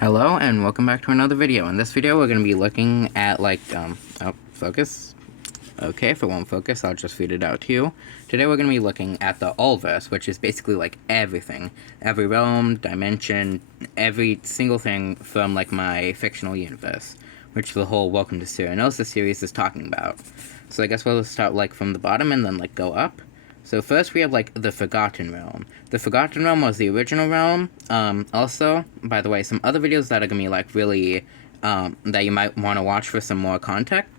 Hello and welcome back to another video. In this video we're going to be looking at focus. Okay, if it won't focus I'll just read it out to you. Today we're going to be looking at the Allverse, which is basically like everything. Every realm, dimension, every single thing from like my fictional universe, which the whole Welcome to Serinosis series is talking about. So I guess we'll start like from the bottom and then like go up. So first we have like the Forgotten Realm. The Forgotten Realm was the original realm. Also, by the way, some other videos that are gonna be like really that you might want to watch for some more context.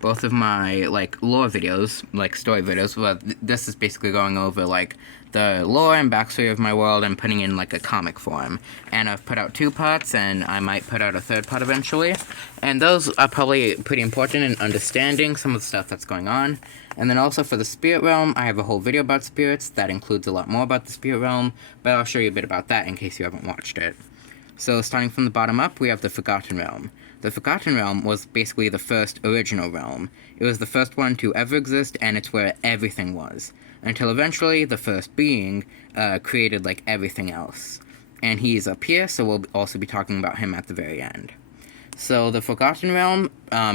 Both of my like lore videos, like story videos, well, this is basically going over like the lore and backstory of my world and putting in like a comic form. And I've put out 2 parts, and I might put out a 3rd part eventually. And those are probably pretty important in understanding some of the stuff that's going on. And then also for the Spirit Realm, I have a whole video about spirits that includes a lot more about the Spirit Realm, but I'll show you a bit about that in case you haven't watched it. So starting from the bottom up, we have the Forgotten Realm. The Forgotten Realm was basically the first original realm. It was the first one to ever exist, and it's where everything was. Until eventually, the first being created like everything else. And he's up here, so we'll also be talking about him at the very end. So the Forgotten Realm,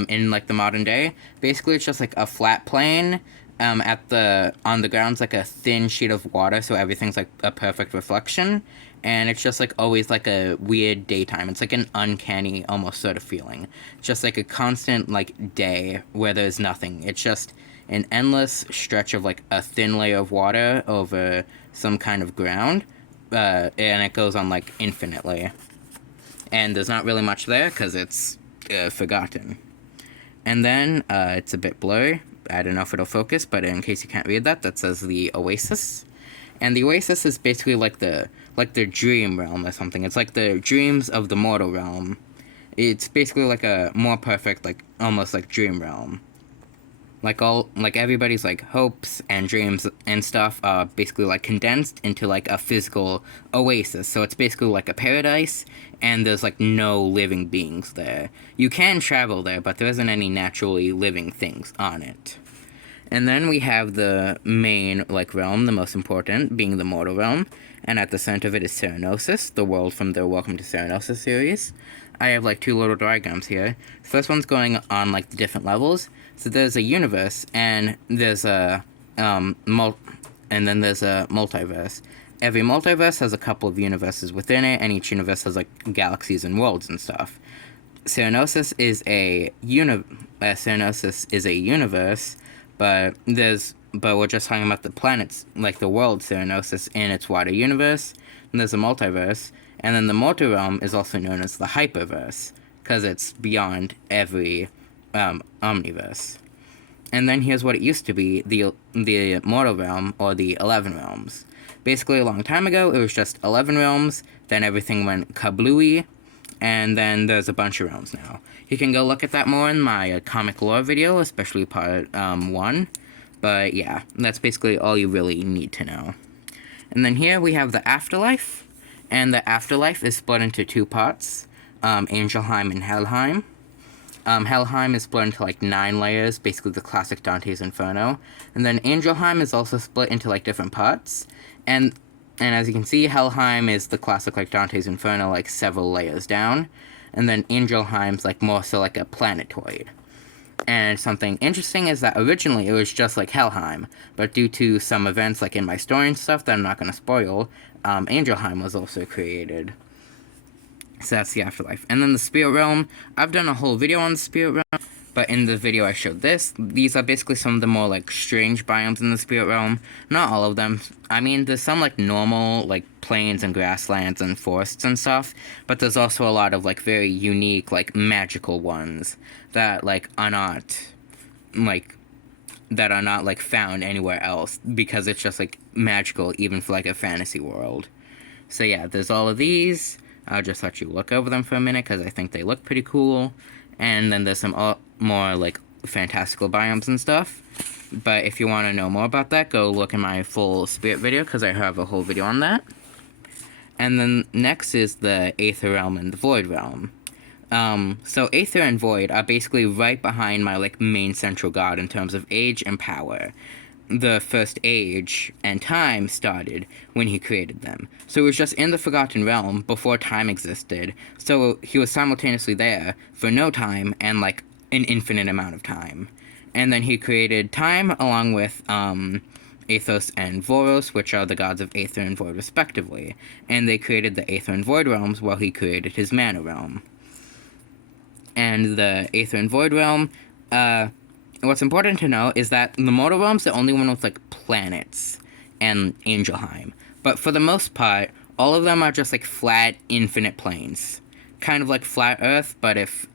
in like the modern day, basically it's just like a flat plane. On the ground's like a thin sheet of water, so everything's like a perfect reflection, and it's just like always like a weird daytime. It's like an uncanny almost sort of feeling. It's just like a constant like day where there's nothing. It's just an endless stretch of like a thin layer of water over some kind of ground, and it goes on like infinitely. And there's not really much there because it's forgotten. And then it's a bit blurry. I don't know if it'll focus, but in case you can't read that, that says the Oasis. And the Oasis is basically like the dream realm or something. It's like the dreams of the mortal realm. It's basically like a more perfect, like almost like dream realm. Like everybody's like hopes and dreams and stuff are basically like condensed into like a physical oasis. So it's basically like a paradise, and there's like no living beings there. You can travel there, but there isn't any naturally living things on it. And then we have the main like realm, the most important, being the mortal realm, and at the center of it is Serinosis, the world from the Welcome to Serinosis series. I have like 2 little diagrams here. The first one's going on like the different levels. So there's a universe, and there's a and then there's a multiverse. Every multiverse has a couple of universes within it, and each universe has like galaxies and worlds and stuff. Serinosis is a universe, but we're just talking about the planets, like the world Serinosis in its wider universe. And there's a multiverse, and then the multi-realm is also known as the hyperverse, because it's beyond every omniverse. And then here's what it used to be, the mortal realm, or the 11 realms. Basically, a long time ago, it was just 11 realms, then everything went kablooey, and then there's a bunch of realms now. You can go look at that more in my comic lore video, especially part 1. But yeah, that's basically all you really need to know. And then here we have the Afterlife, and the Afterlife is split into 2 parts, Angelheim and Helheim. Helheim is split into like 9 layers, basically the classic Dante's Inferno. And then Angelheim is also split into like different parts. And as you can see, Helheim is the classic like Dante's Inferno, like several layers down. And then Angelheim's like more so like a planetoid. And something interesting is that originally it was just like Helheim, but due to some events like in my story and stuff that I'm not going to spoil, Angelheim was also created. So that's the Afterlife. And then the Spirit Realm, I've done a whole video on the Spirit Realm, but in the video I showed this. These are basically some of the more like strange biomes in the Spirit Realm. Not all of them. I mean, there's some like normal like plains and grasslands and forests and stuff, but there's also a lot of like very unique like magical ones that like are not like found anywhere else, because it's just like magical even for like a fantasy world. So yeah, there's all of these. I'll just let you look over them for a minute because I think they look pretty cool. And then there's some more like fantastical biomes and stuff. But if you want to know more about that, go look in my full Spirit video because I have a whole video on that. And then next is the Aether Realm and the Void Realm. So Aether and Void are basically right behind my like main central god in terms of age and power. the first age and time started when he created them. So he was just in the Forgotten Realm before time existed. So he was simultaneously there for no time and like an infinite amount of time. And then he created time along with Athos and Voros, which are the gods of Aether and Void respectively. And they created the Aether and Void realms while he created his Mana realm. And the Aether and Void realm, what's important to know is that the Mortal Realm's the only one with, like, planets and Angelheim. But for the most part, all of them are just, like, flat, infinite planes. Kind of like Flat Earth, but if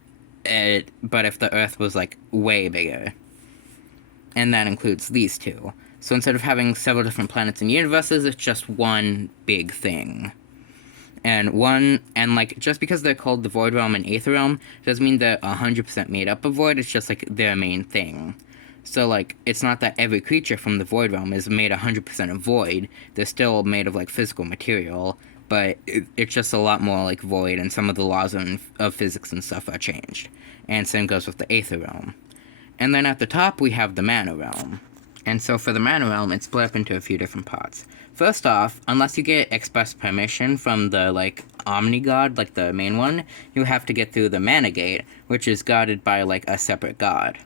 the Earth was, like, way bigger. And that includes these two. So instead of having several different planets and universes, it's just one big thing. And like, just because they're called the Void Realm and Aether Realm, doesn't mean they're 100% made up of Void, it's just, like, their main thing. So, like, it's not that every creature from the Void Realm is made 100% of Void, they're still made of, like, physical material, but it's just a lot more, like, Void, and some of the laws of physics and stuff are changed. And same goes with the Aether Realm. And then at the top, we have the Mana Realm. And so for the Mana Realm, it's split up into a few different parts. First off, unless you get express permission from the, like, Omni God, like the main one, you have to get through the Mana Gate, which is guarded by, like, a separate god.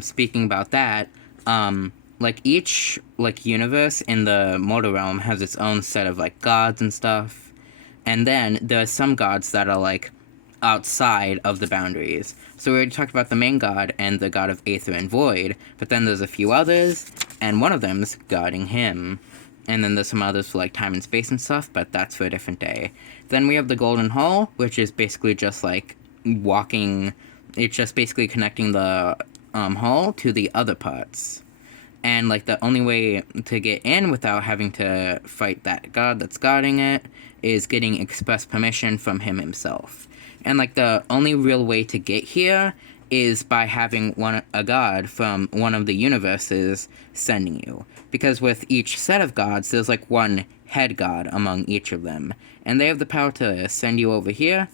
Speaking about that, like, each, like, universe in the Mortal Realm has its own set of, like, gods and stuff. And then there are some gods that are, like, outside of the boundaries. So we already talked about the main god and the god of Aether and Void, but then there's a few others, and one of them's guarding him. And then there's some others for, like, time and space and stuff, but that's for a different day. Then we have the Golden Hall, which is basically just, like, walking... It's just basically connecting the hall to the other parts. And, like, the only way to get in without having to fight that god that's guarding it is getting express permission from him himself. And, like, the only real way to get here is by having a god from one of the universes sending you. Because with each set of gods, there's, like, one head god among each of them. And they have the power to send you over here,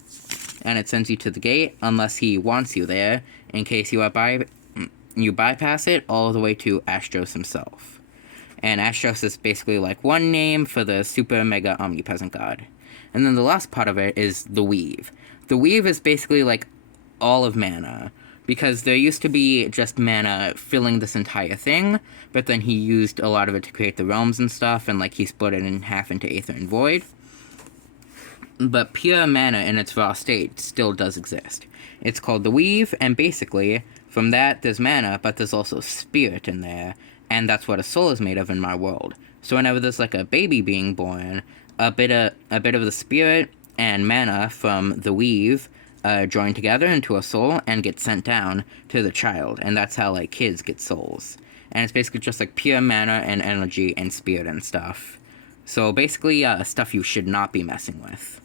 and it sends you to the gate, unless he wants you there, in case you bypass it all the way to Astros himself. And Astros is basically, like, one name for the super mega omnipresent god. And then the last part of it is the Weave. The Weave is basically, like, all of mana, because there used to be just mana filling this entire thing, but then he used a lot of it to create the realms and stuff, and, like, he split it in half into Aether and Void. But pure mana in its raw state still does exist. It's called the Weave, and basically, from that, there's mana, but there's also spirit in there, and that's what a soul is made of in my world. So whenever there's, like, a baby being born, a bit of the spirit and mana from the Weave join together into a soul and get sent down to the child, and that's how, like, kids get souls. And it's basically just, like, pure mana and energy and spirit and stuff. So basically, stuff you should not be messing with.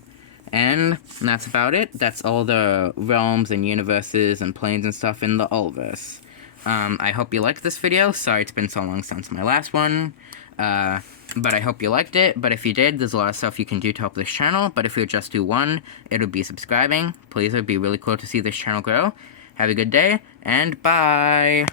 And that's about it. That's all the realms and universes and planes and stuff in the Allverse. I hope you liked this video. Sorry it's been so long since my last one. But I hope you liked it. But if you did, there's a lot of stuff you can do to help this channel. But if you just do one, it would be subscribing. Please, it would be really cool to see this channel grow. Have a good day, and bye!